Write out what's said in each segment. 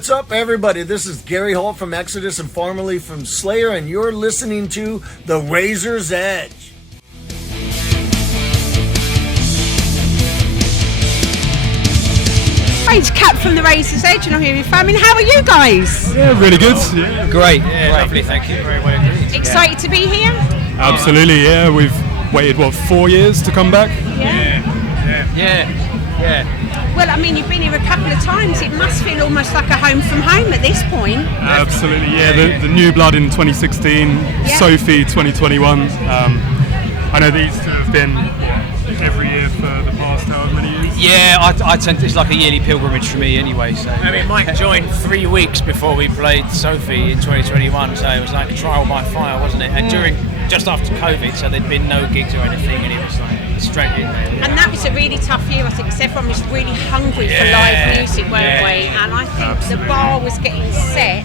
What's up, everybody? This is Gary Holt from Exodus and formerly from Slayer, and you're listening to The Razor's Edge. Hi, it's Kat from The Razor's Edge, and I'm here with Famyne. How are you guys? Yeah, really good. Yeah. Great. Yeah, lovely, thank you. Very well indeed. Excited to be here? Absolutely, yeah. We've waited, 4 years to come back? Yeah. Well, I mean, you've been here a couple of times. It must feel almost like a home from home at this point. Absolutely, yeah. The New Blood in 2016, Sophie 2021. I know these two have been every year for the past however many years. Yeah, I tend to, it's like a yearly pilgrimage for me anyway. So I mean, Mike joined 3 weeks before we played Sophie in 2021, so it was like a trial by fire, wasn't it? And just after COVID, so there'd been no gigs or anything, and it was like straight in there. And that was a really tough year, I think, because everyone was really hungry for live music, weren't we? And I think the bar was getting set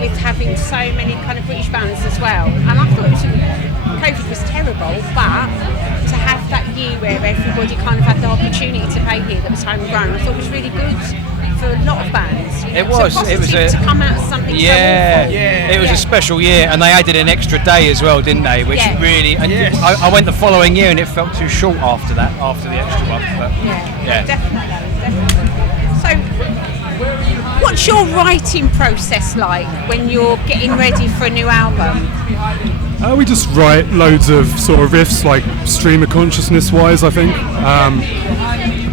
with having so many kind of British bands as well. And I thought COVID was terrible, but to have that year where everybody kind of had the opportunity to play here that was homegrown, I thought was really good for a lot of bands. It was. It was to come out of something so awful. It was a special year, and they added an extra day as well, didn't they? Which really, and I went the following year, and it felt too short after that, after the extra one. But Definitely. So, what's your writing process like when you're getting ready for a new album? We just write loads of sort of riffs, like stream of consciousness wise, I think.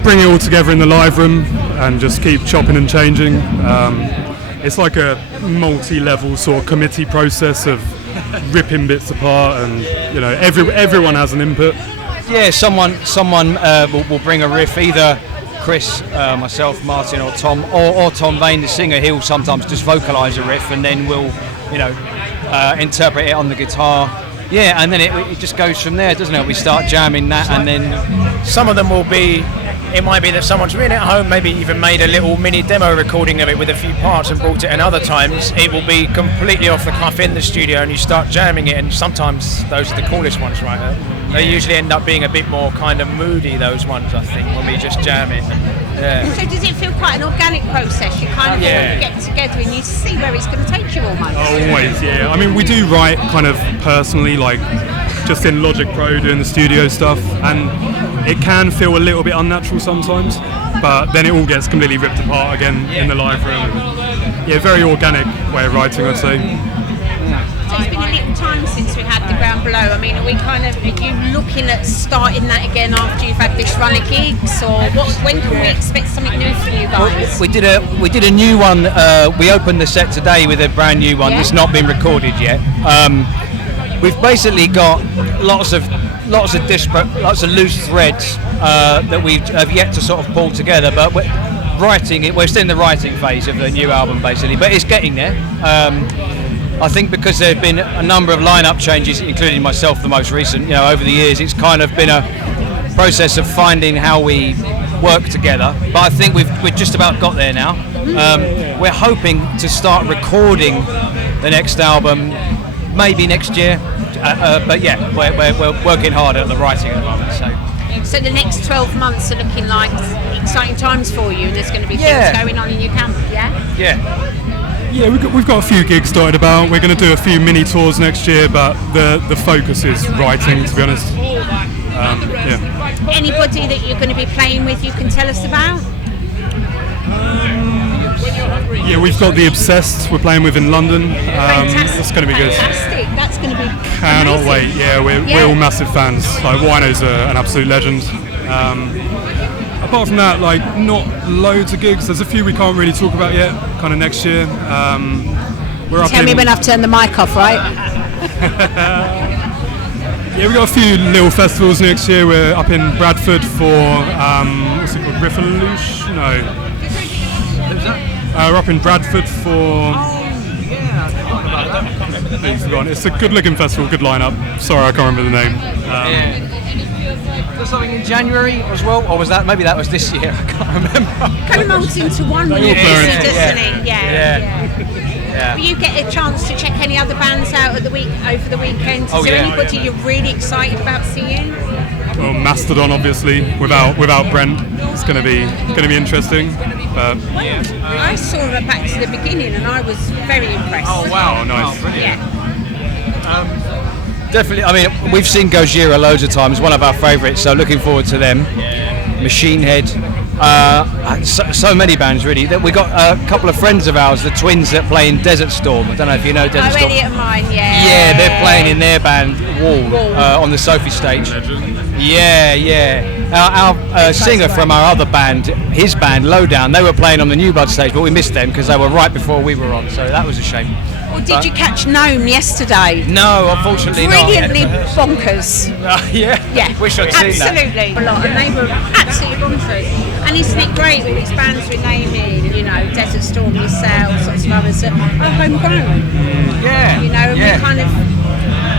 Bring it all together in the live room and just keep chopping and changing. It's like a multi-level sort of committee process of ripping bits apart, and everyone has an input. Yeah, someone will bring a riff, either Chris, myself, Martin, or Tom, or Tom Vane, the singer. He'll sometimes just vocalise a riff, and then we'll, interpret it on the guitar. Yeah, and then it just goes from there, doesn't it? We start jamming that, and then some of them will be. It might be that someone's written it at home, maybe even made a little mini demo recording of it with a few parts and brought it, and other times it will be completely off the cuff in the studio and you start jamming it, and sometimes those are the coolest ones, right? They usually end up being a bit more kind of moody, those ones, I think, when we just jam it. So does it feel quite an organic process? You kind of all get together and you see where it's going to take you almost? Always, yeah. I mean, we do write kind of personally, like just in Logic Pro doing the studio stuff, and it can feel a little bit unnatural sometimes, but then it all gets completely ripped apart again in the live room. Yeah, very organic way of writing, I'd say. So it's been a little time since we had The Ground Below. I mean, are you looking at starting that again after you've had this run of gigs, or when can we expect something new from you guys? We did a new one. We opened the set today with a brand new one that's not been recorded yet. We've basically got lots of disparate, lots of loose threads that we have yet to sort of pull together. But we're still in the writing phase of the new album, basically. But it's getting there. I think because there have been a number of lineup changes, including myself, the most recent. Over the years, it's kind of been a process of finding how we work together. But I think we've just about got there now. We're hoping to start recording the next album maybe next year. But we're working hard at the writing at the moment. So the next 12 months are looking like exciting times for you. There's going to be things going on in your camp, Yeah, we've got a few gigs started about. We're going to do a few mini tours next year, but the focus is writing, to be honest. Anybody that you're going to be playing with you can tell us about? Yeah, we've got The Obsessed we're playing with in London. That's going to be good. Fantastic, that's going to be Cannot amazing. wait, we're all massive fans. Like, Wino's an absolute legend. Apart from that, not loads of gigs. There's a few we can't really talk about yet, kind of next year. Tell me when I've turned the mic off, right? We've got a few little festivals next year. We're up in Bradford for, what's it called, Riffaloosh? No. We're up in Bradford for... It's a good-looking festival, good lineup. Sorry, I can't remember the name. Was something in January as well, or maybe that was this year? I can't remember. Kind of molds into one really, doesn't it? Yeah. Will you get a chance to check any other bands out over the weekend? Is there anybody you're really excited about seeing? Well, Mastodon, obviously. Without Brent, it's going to be interesting. but I saw her back to the beginning, and I was very impressed. oh nice. Yeah. Definitely. I mean, we've seen Gojira loads of times. One of our favourites. So looking forward to them. Machine Head. So many bands really. That we got a couple of friends of ours, the twins that play in Desert Storm. I don't know if you know Desert Storm. Elliot and mine, yeah. Yeah, they're playing in their band Wall on the Sophie stage. Yeah. Our singer from our other band, his band Lowdown, they were playing on the New Blood stage, but we missed them because they were right before we were on. So that was a shame. Well, did you catch Gnome yesterday? No, unfortunately Brilliantly not. bonkers. Yeah. Wish I'd seen that. Absolutely. A lot, and they were absolutely bonkers. And isn't it great all these bands we're naming, you know, Desert Storm, yourself, sorts of others that are homegrown. Yeah. You know, and we kind of,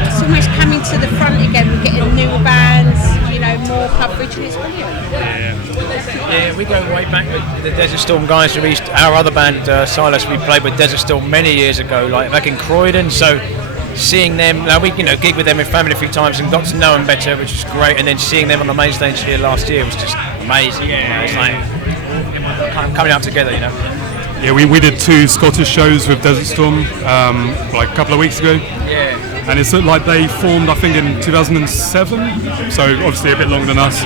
it's almost coming to the front again. We're getting newer bands, you know, more coverage, and it's brilliant. Yeah, we go way back with the Desert Storm guys. Our other band, Silas, we played with Desert Storm many years ago, like back in Croydon. So seeing them, we gig with them in Famyne a few times and got to know them better, which was great. And then seeing them on the main stage here last year was just amazing. It's like kind of coming out together, you know. Yeah, we did 2 Scottish shows with Desert Storm like a couple of weeks ago. Yeah. And it's like they formed, I think, in 2007, so obviously a bit longer than us.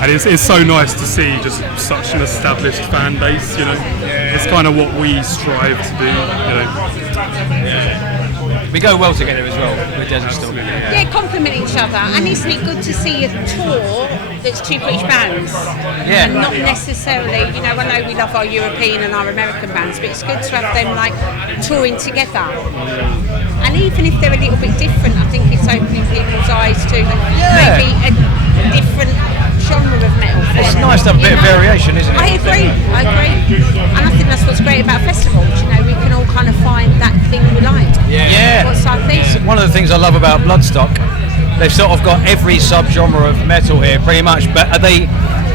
And it's so nice to see just such an established fan base, you know. It's kind of what we strive to do, you know. We go well together as well with Desert Storm. Yeah, complement each other, and isn't it good to see a tour that's 2 British bands? Yeah. And not necessarily, you know, I know we love our European and our American bands, but it's good to have them like touring together. And even if they're a little bit different, I think it's opening people's eyes to maybe a different genre of metal. It's nice to have a bit of variation, isn't it? I agree. And I think that's what's great about festivals, you know, we can all kind of find that thing we like. Yeah. What's our thing? One of the things I love about Bloodstock, they've sort of got every sub-genre of metal here, pretty much. But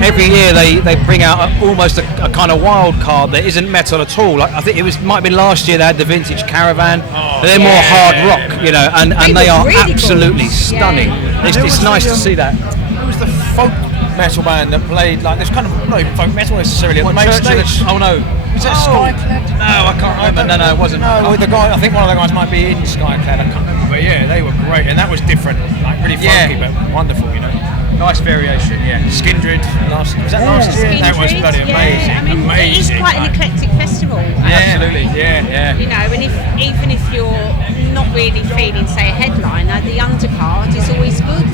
every year they bring out almost a kind of wild card that isn't metal at all. Like I think might have been last year they had the Vintage Caravan. They're more hard rock, you know, and they are really absolutely good. stunning. It's nice to see that. Who was the folk metal band that played like? There's kind of not even folk metal necessarily at the main stage. Oh no. Was it Skyclad? No, I can't remember. No, it wasn't. No, the guy. I think one of the guys might be in Skyclad. I can't remember. But yeah, they were great, and that was different, like really funky, but wonderful, you know. Nice variation, yeah. Skindred last year? That was bloody amazing. I mean, amazing. it is quite an eclectic festival. Absolutely, yeah. You know, and even if you're not really feeling, say, a headliner, the undercard is always good.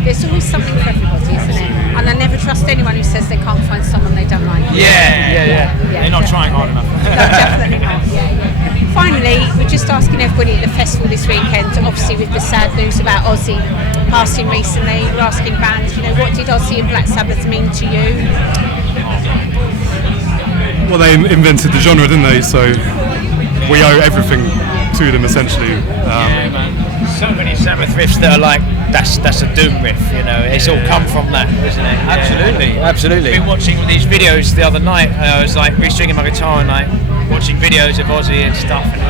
There's always something for everybody, isn't it? And I never trust anyone who says they can't find someone they don't like. Yeah. They're not trying hard enough. No, definitely not. Yeah. Finally, we're just asking everybody at the festival this weekend, obviously with the sad news about Ozzy passing recently, we're asking bands, you know, what did Ozzy and Black Sabbath mean to you? Well, they invented the genre, didn't they? So we owe everything to them, essentially. Yeah, man. So many Sabbath riffs that are like, that's a Doom riff, you know. It's all come from that, isn't it? Absolutely. I've been watching these videos the other night. I was like restringing my guitar and like watching videos of Ozzy and stuff, and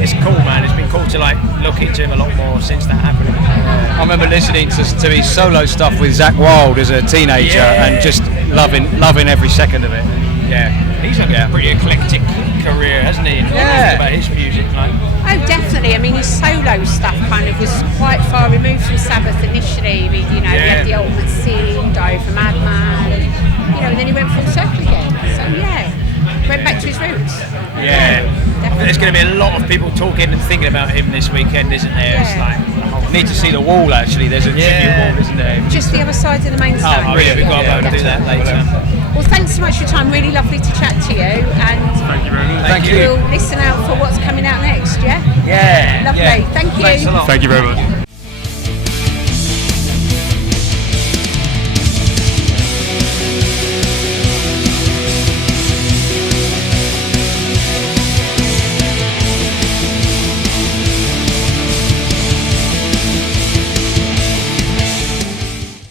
it's cool, man. It's been cool to like look into him a lot more since that happened. I remember listening to his solo stuff with Zakk Wylde as a teenager and just loving every second of it. Yeah, he's had a pretty eclectic career, hasn't he? About his music, like. Oh, definitely. I mean, his solo stuff kind of was quite far removed from Sabbath initially. I mean, you know, he had the Ultimate Sin, Dive for Madman, you know, and then he went full circle again. So yeah, went back to his roots. Yeah. There's going to be a lot of people talking and thinking about him this weekend, isn't there? It's like, need to see the wall actually. There's a tribute wall, isn't there? Just the other side of the main stage. Oh, really? We've got to go and do that later. Well, thanks so much for your time. Really lovely to chat to you. And Thank you very much. Thank you. we'll listen out for what's coming out next, yeah? Yeah. Lovely. Yeah. Thank you. Thanks a lot. Thank you very much.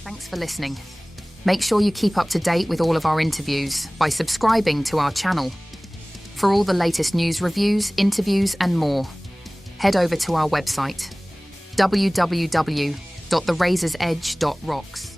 Thanks for listening. Make sure you keep up to date with all of our interviews by subscribing to our channel. For all the latest news, reviews, interviews and more, head over to our website www.therazorsedge.rocks.